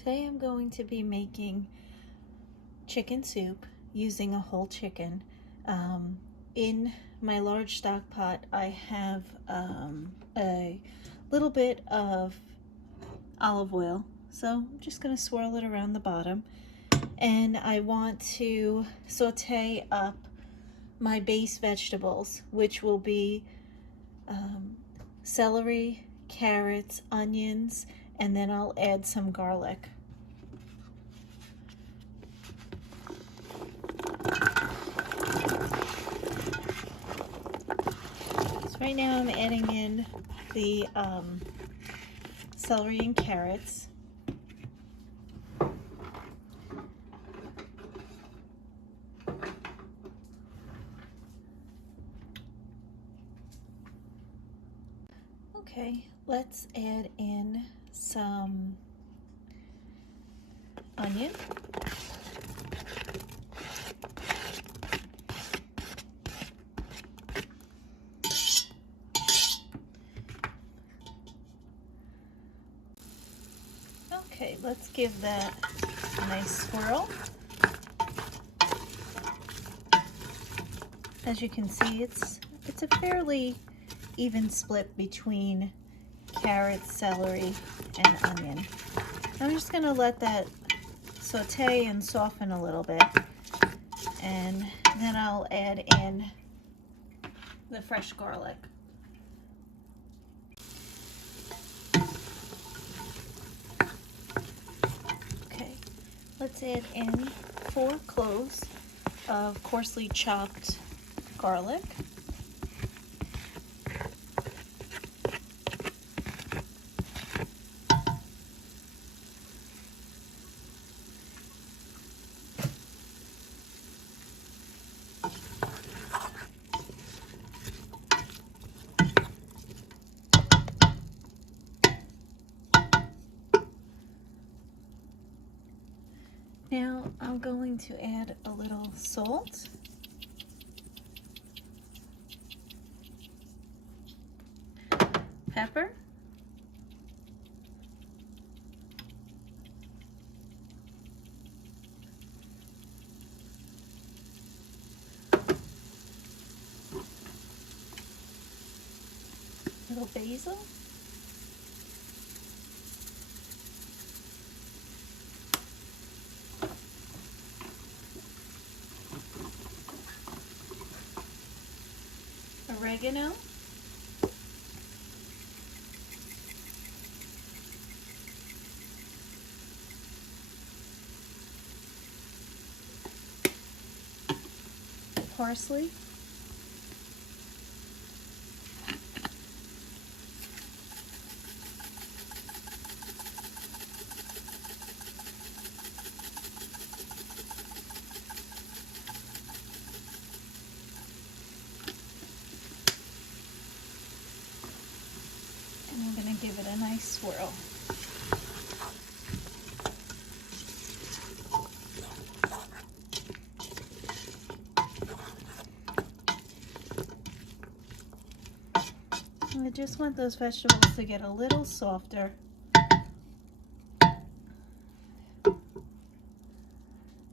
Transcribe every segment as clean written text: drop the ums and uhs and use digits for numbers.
Today I'm going to be making chicken soup using a whole chicken. In my large stock pot I have a little bit of olive oil, so I'm just going to swirl it around the bottom, and I want to saute up my base vegetables, which will be celery, carrots, onions, and then I'll add some garlic. So right now I'm adding in the celery and carrots. Okay, let's add in some onion. Okay, let's give that a nice swirl. As you can see, it's a fairly even split between carrots, celery, and onion. I'm just going to let that saute and soften a little bit, and then I'll add in the fresh garlic. Okay, let's add in 4 cloves of coarsely chopped garlic. Now I'm going to add a little salt, pepper, little basil, oregano, parsley, and I'm going to give it a nice swirl. I just want those vegetables to get a little softer.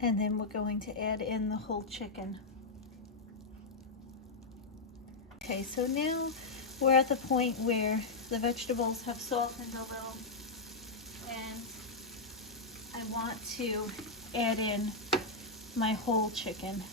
And then we're going to add in the whole chicken. Okay, so now we're at the point where the vegetables have softened a little, and I want to add in my whole chicken.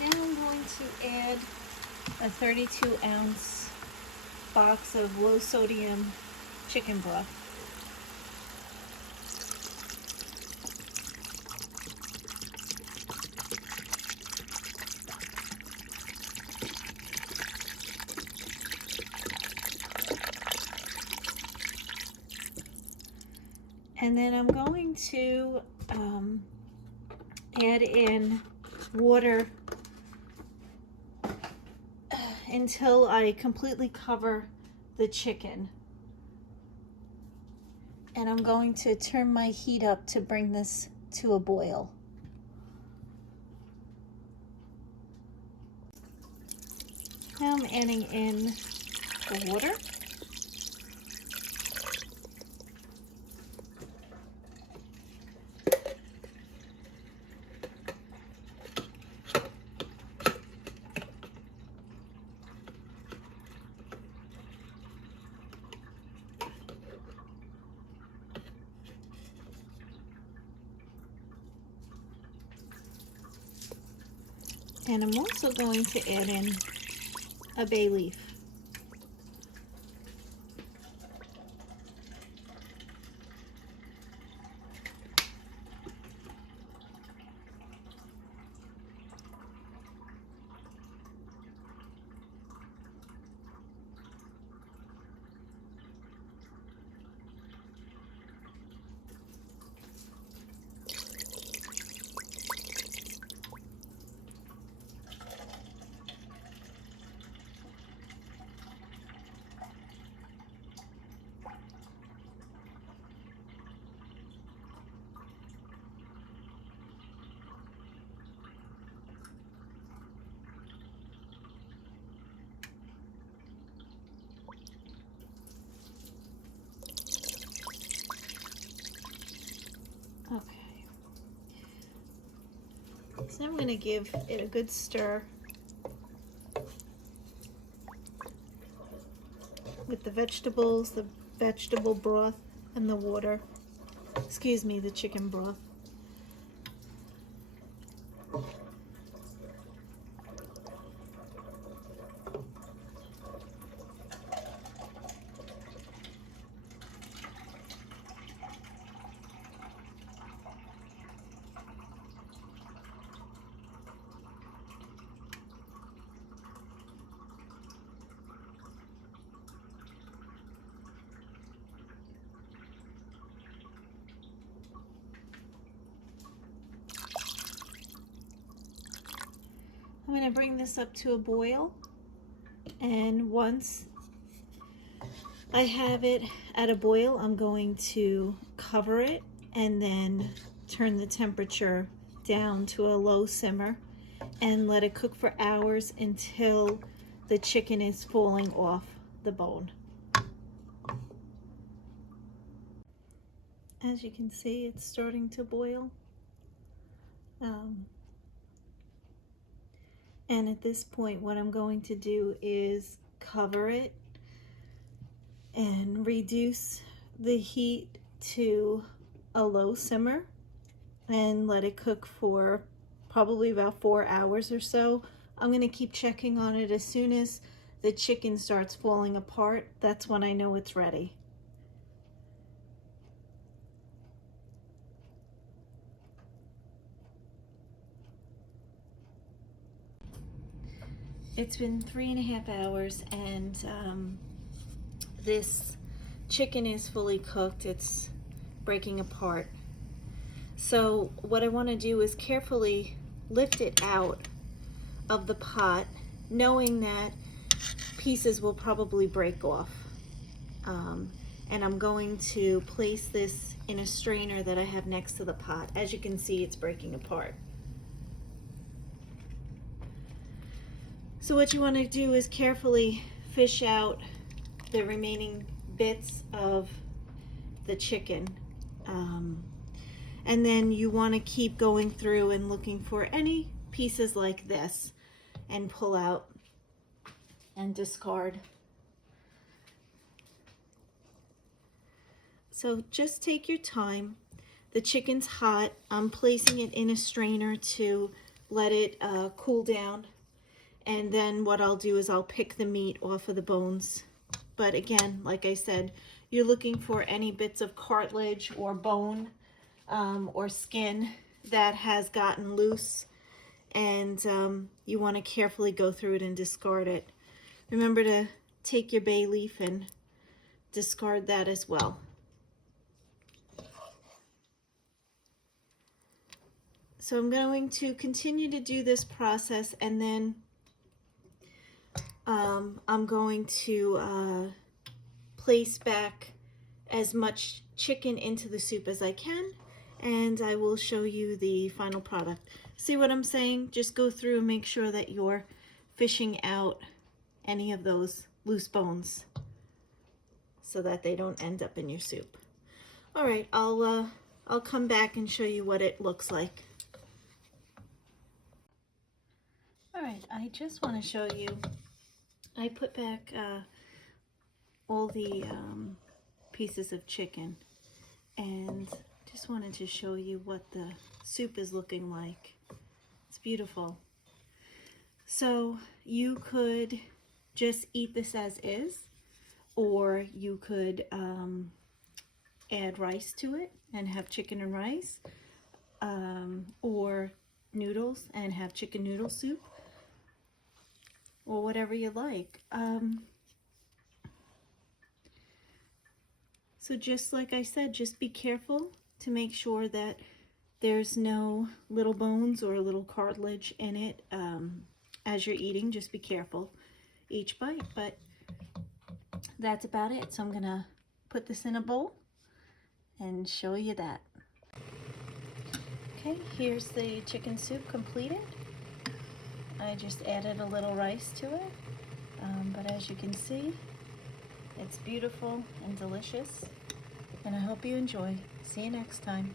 Now I'm going to add a 32-ounce box of low sodium chicken broth. And then I'm going to add in water until I completely cover the chicken. And I'm going to turn my heat up to bring this to a boil. Now I'm adding in the water. And I'm also going to add in a bay leaf. Okay. So I'm going to give it a good stir with the vegetables, the vegetable broth, and the water. Excuse me, the chicken broth. I'm going to bring this up to a boil, and once I have it at a boil, I'm going to cover it and then turn the temperature down to a low simmer and let it cook for hours until the chicken is falling off the bone. As you can see, it's starting to boil. And at this point, what I'm going to do is cover it and reduce the heat to a low simmer and let it cook for probably about 4 hours or so. I'm going to keep checking on it. As soon as the chicken starts falling apart, that's when I know it's ready. It's been 3.5 hours, and this chicken is fully cooked. It's breaking apart. So what I want to do is carefully lift it out of the pot, knowing that pieces will probably break off. And I'm going to place this in a strainer that I have next to the pot. As you can see, it's breaking apart. So what you want to do is carefully fish out the remaining bits of the chicken. And then you want to keep going through and looking for any pieces like this and pull out and discard. So just take your time. The chicken's hot. I'm placing it in a strainer to let it cool down. And then what I'll do is I'll pick the meat off of the bones. But again, like I said, you're looking for any bits of cartilage or bone or skin that has gotten loose, and you want to carefully go through it and discard it. Remember to take your bay leaf and discard that as well. So I'm going to continue to do this process, and then I'm going to place back as much chicken into the soup as I can, and I will show you the final product. See what I'm saying? Just go through and make sure that you're fishing out any of those loose bones so that they don't end up in your soup. All right, I'll come back and show you what it looks like. All right, I just want to show you, I put back all the pieces of chicken, and just wanted to show you what the soup is looking like. It's beautiful. So you could just eat this as is, or you could add rice to it and have chicken and rice, or noodles and have chicken noodle soup, or whatever you like. So just like I said, just be careful to make sure that there's no little bones or little cartilage in it as you're eating. Just be careful each bite, but that's about it. So I'm gonna put this in a bowl and show you that. Okay, here's the chicken soup completed. I just added a little rice to it, but as you can see, it's beautiful and delicious, and I hope you enjoy. See you next time.